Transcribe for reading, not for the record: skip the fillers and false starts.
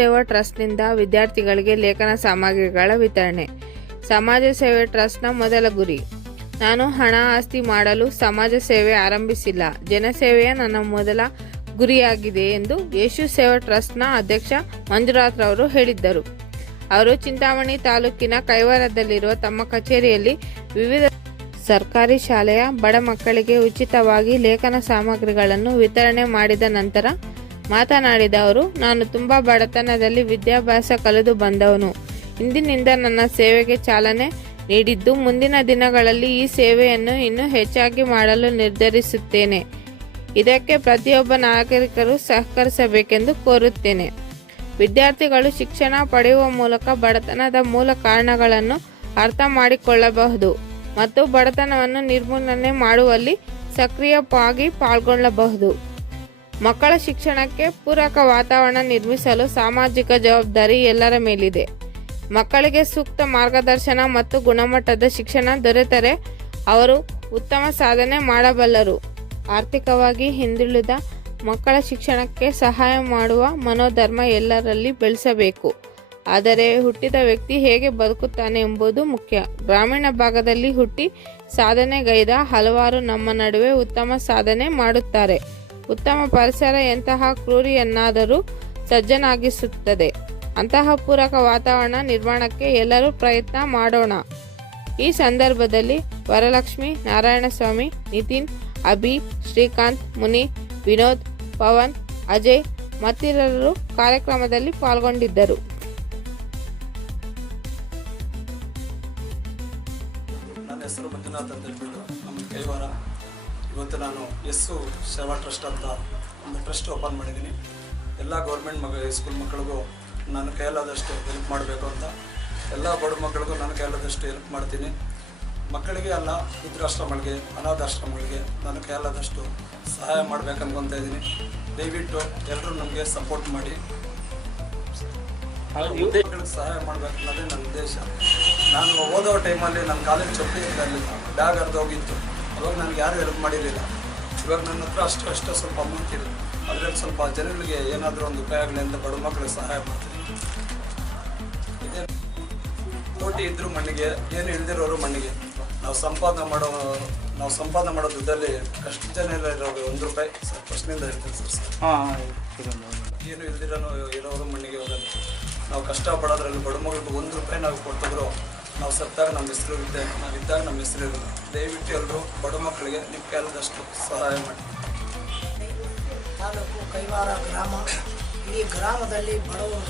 ಸೇವಾ ಟ್ರಸ್ಟ್ನಿಂದ ವಿದ್ಯಾರ್ಥಿಗಳಿಗೆ ಲೇಖನ ಸಾಮಗ್ರಿಗಳ ವಿತರಣೆ. ಸಮಾಜ ಸೇವೆ ಟ್ರಸ್ಟ್ನ ಮೊದಲ ಗುರಿ. ನಾನು ಹಣ ಆಸ್ತಿ ಮಾಡಲು ಸಮಾಜ ಸೇವೆ ಆರಂಭಿಸಿಲ್ಲ, ಜನಸೇವೆಯ ನನ್ನ ಮೊದಲ ಗುರಿಯಾಗಿದೆ ಎಂದು ಯೇಸು ಸೇವಾ ಟ್ರಸ್ಟ್ನ ಅಧ್ಯಕ್ಷ ಮಂಜುನಾಥ್ ರವರು ಹೇಳಿದ್ದರು. ಅವರು ಚಿಂತಾಮಣಿ ತಾಲೂಕಿನ ಕೈವಾರದಲ್ಲಿರುವ ತಮ್ಮ ಕಚೇರಿಯಲ್ಲಿ ವಿವಿಧ ಸರ್ಕಾರಿ ಶಾಲೆಯ ಬಡ ಮಕ್ಕಳಿಗೆ ಉಚಿತವಾಗಿ ಲೇಖನ ಸಾಮಗ್ರಿಗಳನ್ನು ವಿತರಣೆ ಮಾಡಿದ ನಂತರ ಮಾತನಾಡಿದ ಅವರು, ನಾನು ತುಂಬಾ ಬಡತನದಲ್ಲಿ ವಿದ್ಯಾಭ್ಯಾಸ ಕಲಿತು ಬಂದವನು. ಇಂದಿನಿಂದ ನನ್ನ ಸೇವೆಗೆ ಚಾಲನೆ ನೀಡಿದ್ದು, ಮುಂದಿನ ದಿನಗಳಲ್ಲಿ ಈ ಸೇವೆಯನ್ನು ಇನ್ನೂ ಹೆಚ್ಚಾಗಿ ಮಾಡಲು ನಿರ್ಧರಿಸುತ್ತೇನೆ. ಇದಕ್ಕೆ ಪ್ರತಿಯೊಬ್ಬ ನಾಗರಿಕರು ಸಹಕರಿಸಬೇಕೆಂದು ಕೋರುತ್ತೇನೆ. ವಿದ್ಯಾರ್ಥಿಗಳು ಶಿಕ್ಷಣ ಪಡೆಯುವ ಮೂಲಕ ಬಡತನದ ಮೂಲ ಕಾರಣಗಳನ್ನು ಅರ್ಥ ಮಾಡಿಕೊಳ್ಳಬಹುದು ಮತ್ತು ಬಡತನವನ್ನು ನಿರ್ಮೂಲನೆ ಮಾಡುವಲ್ಲಿ ಸಕ್ರಿಯವಾಗಿ ಪಾಲ್ಗೊಳ್ಳಬಹುದು. ಮಕ್ಕಳ ಶಿಕ್ಷಣಕ್ಕೆ ಪೂರಕ ವಾತಾವರಣ ನಿರ್ಮಿಸಲು ಸಾಮಾಜಿಕ ಜವಾಬ್ದಾರಿ ಎಲ್ಲರ ಮೇಲಿದೆ. ಮಕ್ಕಳಿಗೆ ಸೂಕ್ತ ಮಾರ್ಗದರ್ಶನ ಮತ್ತು ಗುಣಮಟ್ಟದ ಶಿಕ್ಷಣ ದೊರೆತರೆ ಅವರು ಉತ್ತಮ ಸಾಧನೆ ಮಾಡಬಲ್ಲರು. ಆರ್ಥಿಕವಾಗಿ ಹಿಂದುಳಿದ ಮಕ್ಕಳ ಶಿಕ್ಷಣಕ್ಕೆ ಸಹಾಯ ಮಾಡುವ ಮನೋಧರ್ಮ ಎಲ್ಲರಲ್ಲಿ ಬೆಳೆಸಬೇಕು. ಆದರೆ ಹುಟ್ಟಿದ ವ್ಯಕ್ತಿ ಹೇಗೆ ಬದುಕುತ್ತಾನೆ ಎಂಬುದು ಮುಖ್ಯ. ಗ್ರಾಮೀಣ ಭಾಗದಲ್ಲಿ ಹುಟ್ಟಿ ಸಾಧನೆಗೈದ ಹಲವಾರು ನಮ್ಮ ನಡುವೆ ಉತ್ತಮ ಸಾಧನೆ ಮಾಡುತ್ತಾರೆ. ಉತ್ತಮ ಪರಿಸರ ಎಂತಹ ಕ್ರೂರಿಯನ್ನಾದರೂ ಸಜ್ಜನಾಗಿಸುತ್ತದೆ. ಅಂತಹ ಪೂರಕ ವಾತಾವರಣ ನಿರ್ಮಾಣಕ್ಕೆ ಎಲ್ಲರೂ ಪ್ರಯತ್ನ ಮಾಡೋಣ. ಈ ಸಂದರ್ಭದಲ್ಲಿ ವರಲಕ್ಷ್ಮಿ, ನಾರಾಯಣಸ್ವಾಮಿ, ನಿತಿನ್, ಅಭಿ, ಶ್ರೀಕಾಂತ್, ಮುನಿ, ವಿನೋದ್, ಪವನ್, ಅಜಯ್ ಮತ್ತಿತರರು ಕಾರ್ಯಕ್ರಮದಲ್ಲಿ ಪಾಲ್ಗೊಂಡಿದ್ದರು. ನನ್ನ ಹೆಸರು ಮಂಜುನಾಥ್ ಅಂತ ಹೇಳ್ಬಿಟ್ಟು ನಮ್ಮ ಕೈವಾರ. ಇವತ್ತು ನಾನು ಯೇಸು ಸೇವಾ ಟ್ರಸ್ಟ್ ಅಂತ ಒಂದು ಟ್ರಸ್ಟ್ ಓಪನ್ ಮಾಡಿದ್ದೀನಿ. ಎಲ್ಲ ಗೌರ್ಮೆಂಟ್ ಸ್ಕೂಲ್ ಮಕ್ಕಳಿಗೂ ನಾನು ಕೈಲಾದಷ್ಟು ಹೆಲ್ಪ್ ಮಾಡಬೇಕು ಅಂತ, ಎಲ್ಲ ಬಡ ಮಕ್ಕಳಿಗೂ ನಾನು ಕೈಲಾದಷ್ಟು ಹೆಲ್ಪ್ ಮಾಡ್ತೀನಿ. ಮಕ್ಕಳಿಗೆ ಅಲ್ಲ, ವೃದ್ಧಾಶ್ರಮಗಳಿಗೆ, ಅನಾಥಾಶ್ರಮಗಳಿಗೆ ನಾನು ಕೈಲಾದಷ್ಟು ಸಹಾಯ ಮಾಡಬೇಕನ್ಕೊತ ಇದ್ದೀನಿ. ದಯವಿಟ್ಟು ಎಲ್ಲರೂ ನಮಗೆ ಸಪೋರ್ಟ್ ಮಾಡಿ. ಮಕ್ಕಳಿಗೆ ಸಹಾಯ ಮಾಡಬೇಕನ್ನೋದೇ ನನ್ನ ಉದ್ದೇಶ. ನಾನು ಓದೋ ಟೈಮಲ್ಲಿ ನನ್ನ ಕಾಲೇಜ್ ಚಪ್ಪಲಿ ಇರಲಿಲ್ಲ, ಬ್ಯಾಗ್ ಅರ್ಧ ಹೋಗಿತ್ತು. ಅವಾಗ ನನಗೆ ಯಾರೂ ಹೆಲ್ಪ್ ಮಾಡಿರಲಿಲ್ಲ. ಇವಾಗ ನನ್ನ ಹತ್ರ ಅಷ್ಟು ಸ್ವಲ್ಪ ಅಮೌಂಟ್ ಇದೆ. ಅದರಲ್ಲಿ ಸ್ವಲ್ಪ ಜನಗಳಿಗೆ ಏನಾದರೂ ಒಂದು ಉಪಾಯ ಆಗಲಿ ಅಂತ ಬಡ ಮಕ್ಕಳಿಗೆ ಸಹಾಯ ಮಾಡ್ತೀನಿ. ಇದೇ ಕೋಟಿ ಇದ್ದರೂ ಮಣ್ಣಿಗೆ, ಏನು ಇಲ್ದಿರೋರು ಮಣ್ಣಿಗೆ. ನಾವು ಸಂಪಾದನೆ ಮಾಡೋ ದುಡ್ಡಲ್ಲಿ ಕಷ್ಟ ಜನ ಇರೋ ₹1 ಸರ್ ಫಸ್ಟ್ನಿಂದ ಇರ್ತೀನಿ ಸರ್. ಏನು ಇರೋರು ಮಣ್ಣಿಗೆ ಹೋಗೋದು. ನಾವು ಕಷ್ಟಪಡೋದ್ರಲ್ಲಿ ಬಡ ಮಗಳಿಗೆ ₹1 ನಾವು ಕೊಡ್ತಿದ್ರು, ನಾವು ಸತ್ತಾಗ ನಮ್ಮ ಹೆಸರು ಇರುತ್ತೆ, ನಾವು ಇದ್ದಾಗ ನಮ್ಮ ಹೆಸರು ಇರೋದು. ದಯವಿಟ್ಟು ಎಲ್ಲರೂ ಬಡ ಮಕ್ಕಳಿಗೆ ನಿಮ್ಮ ಕೈಲಾದಷ್ಟು ಸಹಾಯ ಮಾಡಿ. ತಾಲೂಕು ಕೈವಾರ ಗ್ರಾಮ. ಈ ಗ್ರಾಮದಲ್ಲಿ ಬಡವರು